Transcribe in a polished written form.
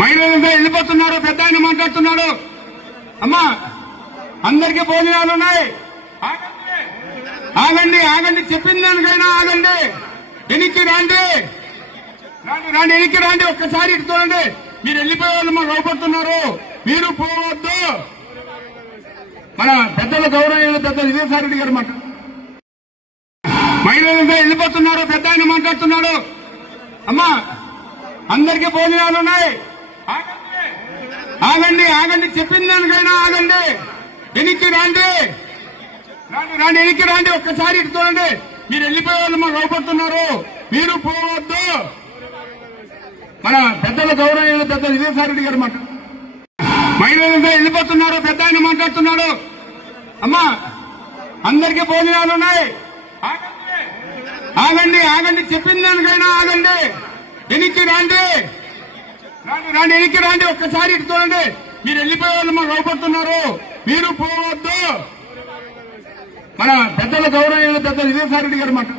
మహిళలంతా వెళ్ళిపోతున్నారు. పెద్ద ఆయన మాట్లాడుతున్నాడు. అమ్మా, అందరికీ భోజనాలు ఉన్నాయి. ఆగండి ఆగండి, చెప్పిన దానికైనా ఆగండి. వెనక్కి రండి, రండి వెనక్కి రండి. ఒక్కసారి ఇటు చూడండి. మీరు వెళ్ళిపోయే వాళ్ళు మాకు అవపడుతున్నారు. మీరు పోవద్దు. మన పెద్దల గౌరవ పెద్ద విజయసాయి రెడ్డి గారు మాట. మహిళలంతా వెళ్ళిపోతున్నారు. పెద్ద ఆయన మాట్లాడుతున్నాడు. అమ్మా, అందరికీ భోజనాలు ఉన్నాయి. ఆగండి ఆగండి, చెప్పిన దానికైనా ఆగండి. వెనక్కి రండి, రండి వెనక్కి రండి. ఒక్కసారి ఇటు చూడండి. మీరు వెళ్ళిపోయే వాళ్ళు మాకు అవపడుతున్నారు. మీరు పోవద్దు. మన పెద్దల గౌరవ పెద్ద విజయసాయి రెడ్డి గారు మాట. మహిళలంతా వెళ్ళిపోతున్నారు. పెద్ద ఆయన మాట్లాడుతున్నాడు. అమ్మా, అందరికీ భోజనాలు ఉన్నాయి. ఆగండి ఆగండి, చెప్పిన దానికైనా ఆగండి. వెనక్కి రండి, రండి వెనక్కి రండి. ఒక్కసారి ఇటు చూడండి. మీరు వెళ్ళిపోయే వాళ్ళు మాకు అవపడుతున్నారు. మీరు పోవద్దు. మన పెద్దల గౌరవ పెద్ద విజయసాయి రెడ్డి గారు మాట.